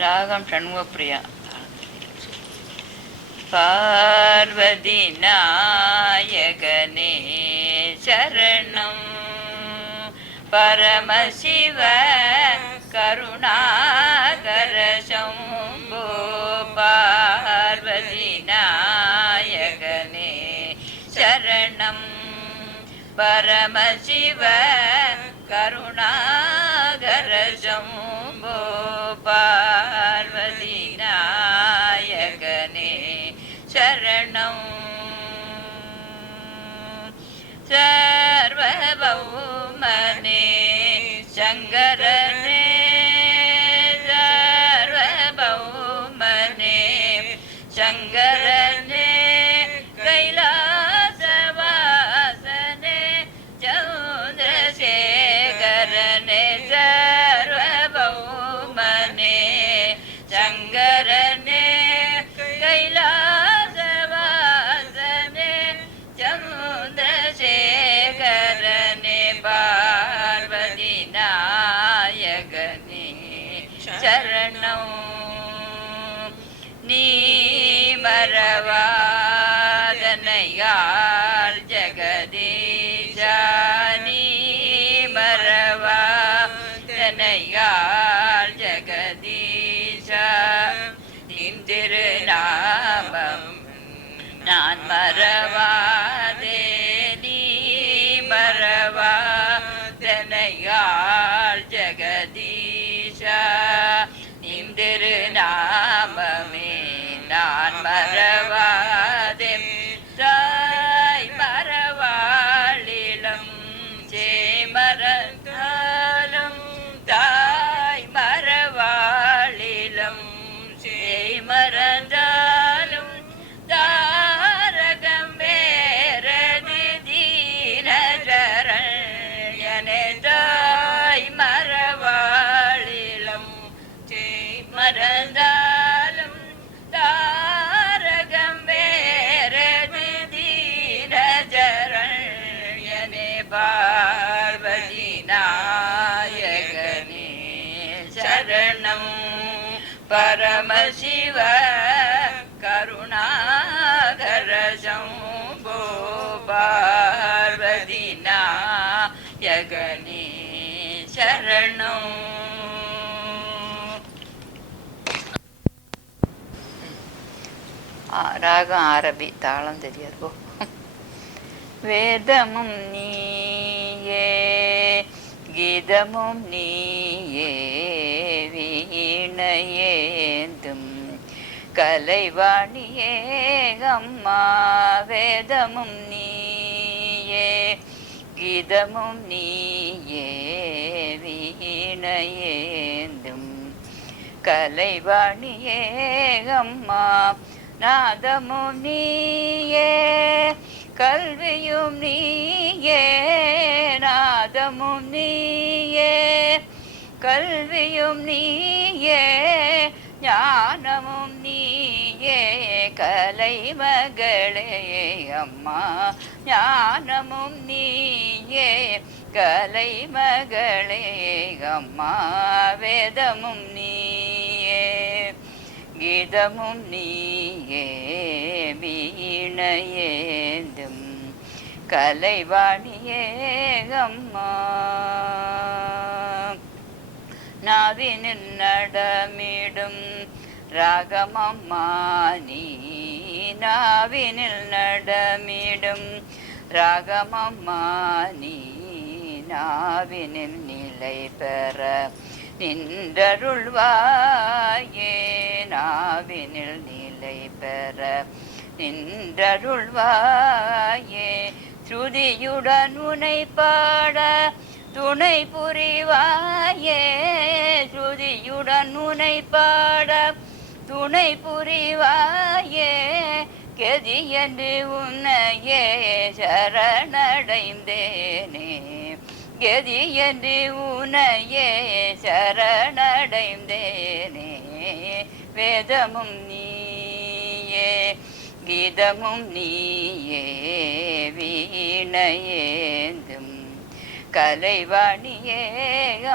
ராகம் ஷண்முகப்பிரியா. பார்வதி நாயகனே சரணம், பரமசிவ கருணாகர சம்போ. பார்வதி நாயகனே சரணம், பரமசிவ கருணாகர சம்போ. பார்வதி நாயகனே சரணம், சர்வபௌமனே சங்கரனே, சர்வபௌமனே சங்கரனே, கைலாசவாசனே சந்திரசேகரனே, சர்வபௌமனே சங்கரனே, கைலாசவாசனே சந்திரசேகரனே. பார்வதி நாயகனே சரணம், நீ மறவாதனையாள் ஜெகதீஷா, நீ மறவாதனையாள் ஜெகதீஷா, திருநாமம் நான் மறவாதே, நீ மறவாதனையாள் ஜெகதீஷா, திருநாமமே நான் மறவாதே. தாய் மறவாளிலம் சேமரந்தாலும், தாய் மறவாளிலம் சேமரந்தாலும், தாரகம் வேறது தீனஜரண்யனே, தாய் மறவாளிலம் மறந்தாலும், தாரகம் வேறது தீனஜரண்யனே. பார்வதி நாயகனே சரணம், பரமசிவ கருணாகர சம்போ. பார்வதி நாயகனே சரணம். ராகம் ஆரபி, தாளம் தெரியாது. வேதமும் நீயே கீதமும் நீயே, வீணையேந்தும் கலைவாணியே அம்மா. வேதமும் நீயே கீதமும் நீயே, வீணையேந்தும் கலைவாணியே அம்மா. நாதமும் நீயே கல்வியும் நீயே, நாதமும் நீயே கல்வியும் நீயே, ஞானமும் நீயே கலைமகளே அம்மா. ஞானமும் நீயே கலைமகளே அம்மா. வேதமும் நீயே கீதமும் நீயே, வீணையேந்தும் கலைவாணியே அம்மா. நாவினில் நடமிடும் ராகமம்மா நீ, நாவினில் நடமிடும் ராகமம்மா நீ. நாவினில் நிலை பெற நின்றருள்வாயே, நாவினில் நிலை பெற நின்றருள்வாயே. ஸ்ருதியுடன் உனை பாட துணை புரிவாயே, ஸ்ருதியுடன் உனை பாட துணை புரிவாயே. கெதி என்று உன்னையே சரணடைந்தேனே, கெதி என்று உன்னையே சரணடைந்தேனே. வேதமும் நீயே கீதமும் நீயே, வீணையேந்தும் கலைவாணியே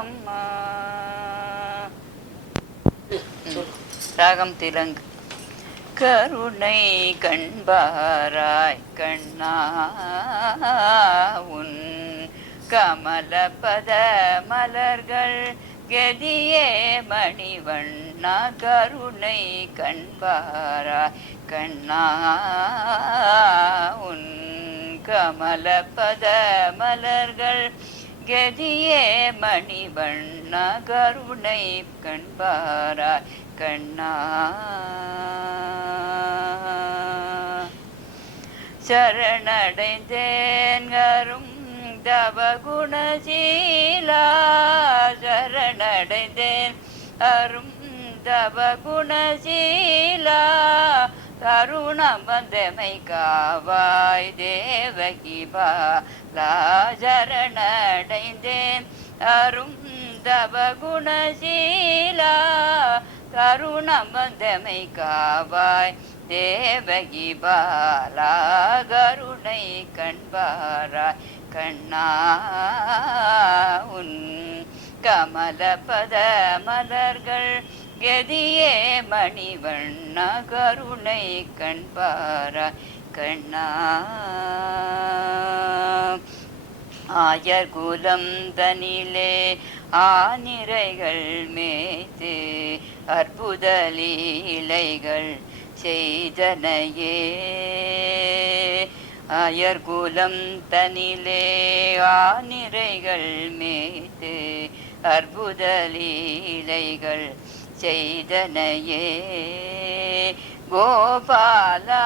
அம்மா. ராகம் திலங்கு. கருணை கண்பாராய் கண்ணா உன் கமலபத மலர்கள் கதியே மணிவண்ணா. கருணை கண்பாராய் கண்ணா உன் கமலபத மலர்கள் கதியே மணிவண்ணா. கருணை கண்பாராய் கண்ணா. சரணடைந்தேன் அரும் தவகுணசீலா. சரணடைந்தேன் அரும் தவகுணசீலா. கருணம் வந்தமை காவாய் தேவகி பாலா. சரணடைந்தேன் அரும் தவகுணசீலா. கருணம் வந்தமை காவாய் தேவகி பாலா. கருணை கண்பாராய் கண்ணா உன் கமலபத மலர்கள் கதியே மணிவண்ணா. கருணை கண்பாராய் கண்ணா. ஆயர் குலம் தனிலே ஆனிரைகள் மேய்த்து அற்புத லீலைகள் செய்தனையே. ஆயர்குலம் தனிலே ஆனிரைகள் மேய்த்து அற்புத லீலைகள் செய்தனையே. கோபாலா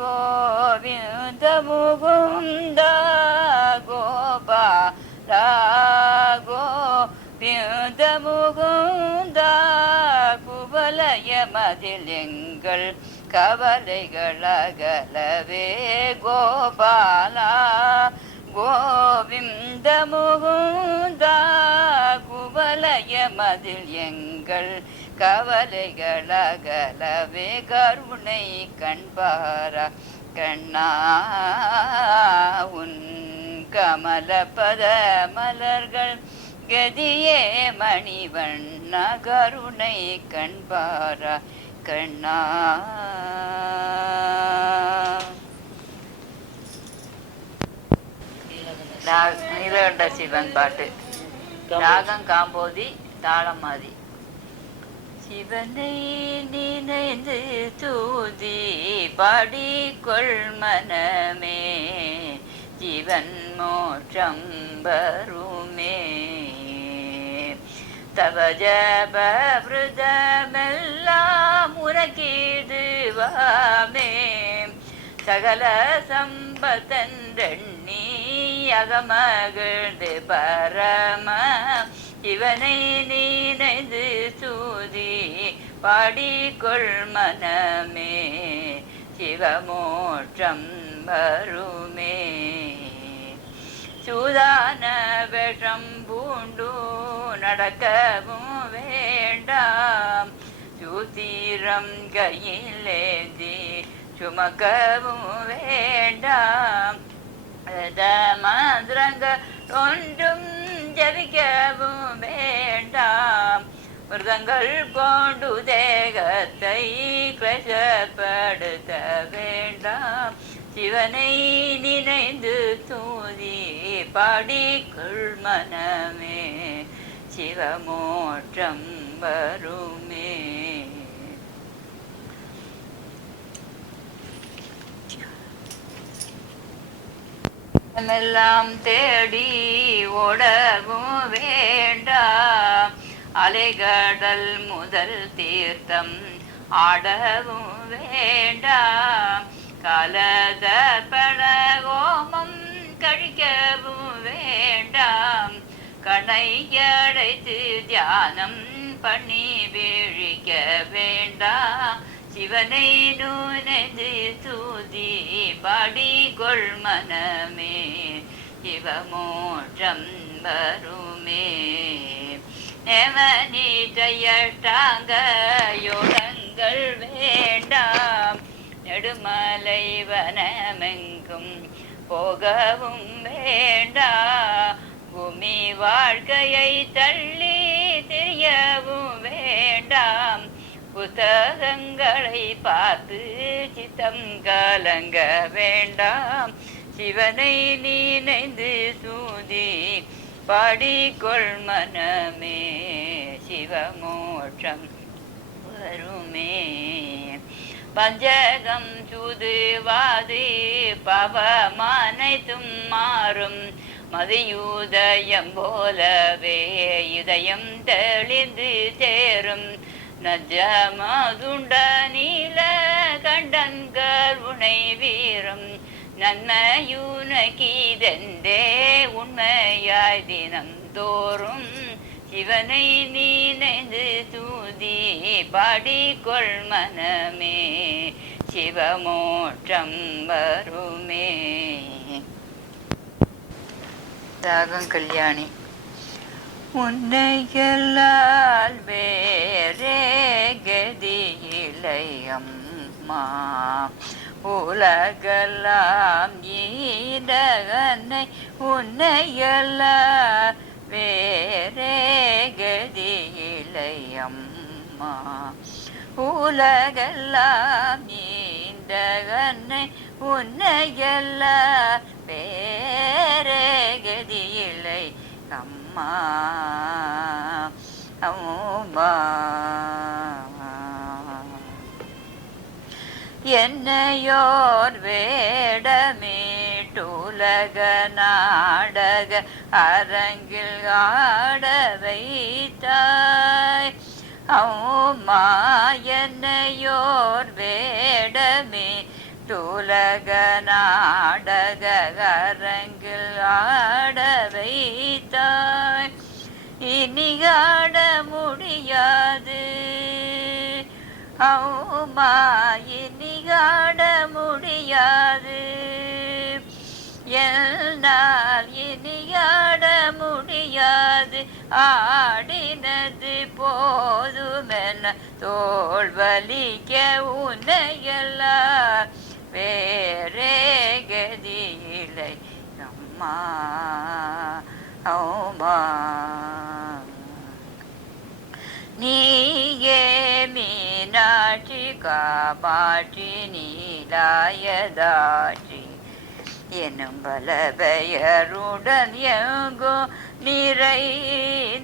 கோவிந்த முகுந்தா. கோபாலா கோவிந்த முகுந்தா. குவலய மதில் எங்கள் கவலைகள் அகலவே. கோபாலா கோவிந்த முகுந்தா. குவலய மதில் எங்கள் கவலைகள் அகலவே. கருணை கண்பாரா கண்ணா உன் கமலபத மலர்கள் கதியே மணிவண்ணா. கருணை கண்பாரா கண்ணா. நீலகண்ட சிவன் பாட்டு. ராகம் காம்போதி, தாளம் மாதி. சிவனை நினைந்து தூதி பாடிக்கொள் மனமே. ஜீவன் மோட்சம் வருமே. தவ ஜப விருதமெல்லாம் உனக்கீதுவாமே. சகல சம்பத்தன்றி அகமகிழ்ந்து பரம சிவனை நினைந்து சூதி பாடிக்கொள் மனமே. சிவமோட்சம் வருமே. சூதான விஷம் பூண்டு நடக்கவும் வேண்டாம். சூத்திரம் கையிலேந்தி சுமக்கவும் வேண்டாம். மந்திரங்கள் ஒன்றும் ஜபிக்கவும் வேண்டாம். மிருகங்கள் கொண்டு தேகத்தை கிளசப்படுத்த வேண்டாம். சிவனை நினைந்து தூதி பாடிக்கொள் மனமே. சிவமோட்சம் வருமே. எல்லாம் தேடி ஓடவும் வேண்டாம். அலைகடல் முதல் தீர்த்தம் ஆடவும் வேண்டாம். கலதர்ப்பண ஹோமம் கழிக்கவும் வேண்டாம். கணையடைத்து தியானம் பண்ணி வீழிக்க வேண்டாம். சிவனை நுனைந்து தூதி பாடிக்கொள் மனமே. சிவமோட்சம் வருமே. நெவனிதையட்டாங்க யோகங்கள் வேண்டாம். நெடுமலை வனமெங்கும் போகவும் வேண்டாம். பூமி வாழ்க்கையை தள்ளி தெரியவும் வேண்டாம். வேண்டாம். புத்தகங்களை பார்த்து சித்தம் கலங்க வேண்டாம். சிவனை நினைந்து சூதி பாடிக்கொள் மனமே, சிவமோட்சம் வருமே. பஞ்சகம் சூதுவாது பவமானைத்தும் மாறும். மதியுதயம் போலவே இதயம் தெளிந்து தேரும். நஜமதுண்ட நீல கண்டன்கள் உனை வீரும். நன்மையுனக்கீதென்றே உண்மையாய் தினம் தோறும். சிவனை நினைந்து தூதி பாடிக்கொள் மனமே, சிவமோட்சம் வருமே. ராகம் கல்யாணி. உன்னையல்லால் வேறே கதியில்லையம்மா, உலகெல்லாம் ஈடகனை உன்னையல்லால் வேறே கதியில்லையம்மா, உலகெல்லாம் நீண்டகனை உன்னையல்லால் வேறே கதியில்லை அம்மா அம்மா. என்னையோர் வேடமேட்டுலக நாடக அரங்கில் ஆட வைத்தாய் அம்மா. என்னையோர் வேடமேட்டுலக நாடக அரங்கில் ஆட வைத்தாய். இனி ஆட முடியாது அம்மா, இனி ஆட முடியாது. என்னால் இனி ஆட முடியாது. ஆடினது போதுமென தோள் வலிக்க உன்னையெல்லாம் வேறே கதியில்லை அம்மா அம்மா. நீயே மீனாட்சி காமாட்சி நீலாயதாட்சி எனும் பல பெயருடன் எங்கும் நிறைந்தவள்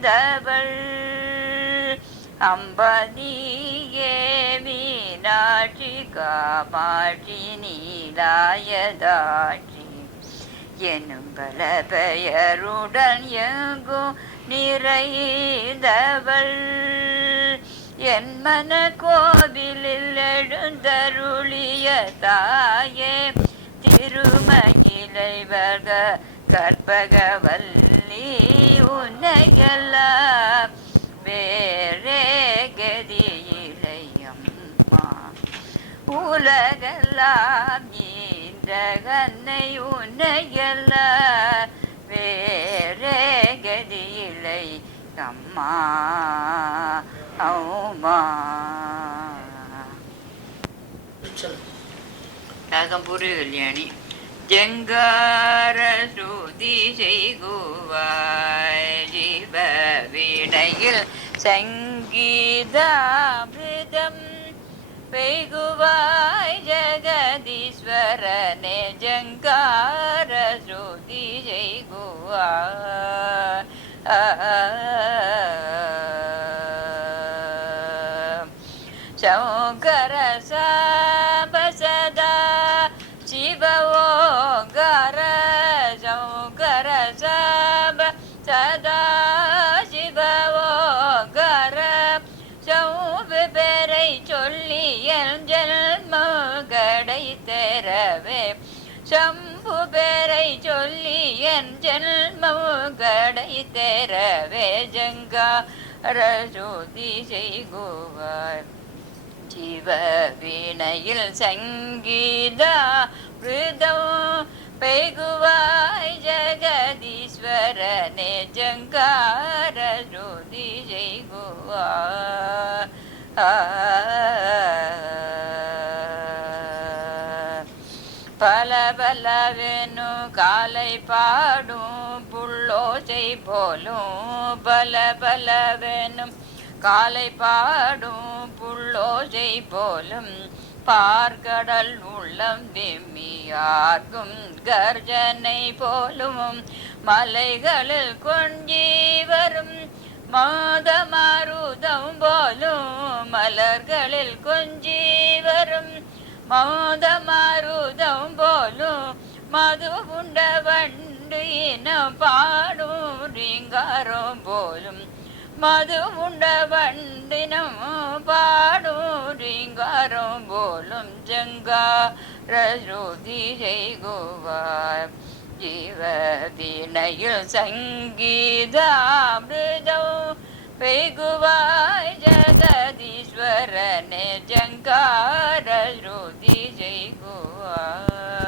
அம்பா. நீயே மீனாட்சி காமாட்சி நீலாயதாட்சி எனும் பல பெயருடன் எங்கும் நிறைந்தவள். என் மன கோவிலில் எழுந்தருளிய தாயே, திருமயிலைவர்க கற்பகவல்லி உன்னையெல்லாம் வேறே கதியில்லையம்மா, உலகெல்லாம் நீண்ட கண்ணை உன்னையெல்லாம் வேறே கதியில்லை அம்மா அம்மா. ராகம் பூர்வ கல்யாணி. ஜங்கார ஸ்ருதி செய்குவாய் ஜீவ வீணையில் சங்கீதாமிருதம் பெய்குவாய் ஜெகதீஸ்வரனே. ஜங்கார ஸ்ருதி செய்குவாய் சங்கர சாம்ப சதா சிவ ஓங்கார. சங்கர சாம்ப சதா சிவ ஓங்கார. சௌவு பெரை சொல்லி என் ஜென்மகடை தெரவே. சம்பு பெரை சொல்லி என் ஜென்மகடை தெரவே. ஜங்கார ஸ்ருதி செய்குவாய் ஜீவ வீணையில் சங்கீதா மிருதம் பெய்குவாய் ஜெகதீஸ்வரனே. ஜங்கார ஸ்ருதி செய்குவாய் பல பலவெனு காலை பாடும் புள்ளோசை போலும். பல பலவெனும் காலை பாடும் புள்ளோசை போலும் பார்கடல் உள்ளம் விம்மியார்க்கும் கர்ஜனை போலும் மலைகளில் கொஞ்சி வரும் மாதமாருதம் போலும் மலர்களில் கொஞ்சி வரும் மாதமாருதம் போலும் மது உண்ட வண்டு இனம் பாடும் ரீங்காரம் போலும் மது உண்ட வண்டினம் பாடும் ரீங்காரம் போலும் ஜங்கார ஸ்ருதி செய்குவார் ஜீவதினையில் சங்கீதாமிருதம் பெய்குவாய் ஜகதீஸ்வரனே ஜங்கார ஸ்ருதி செய்குவார்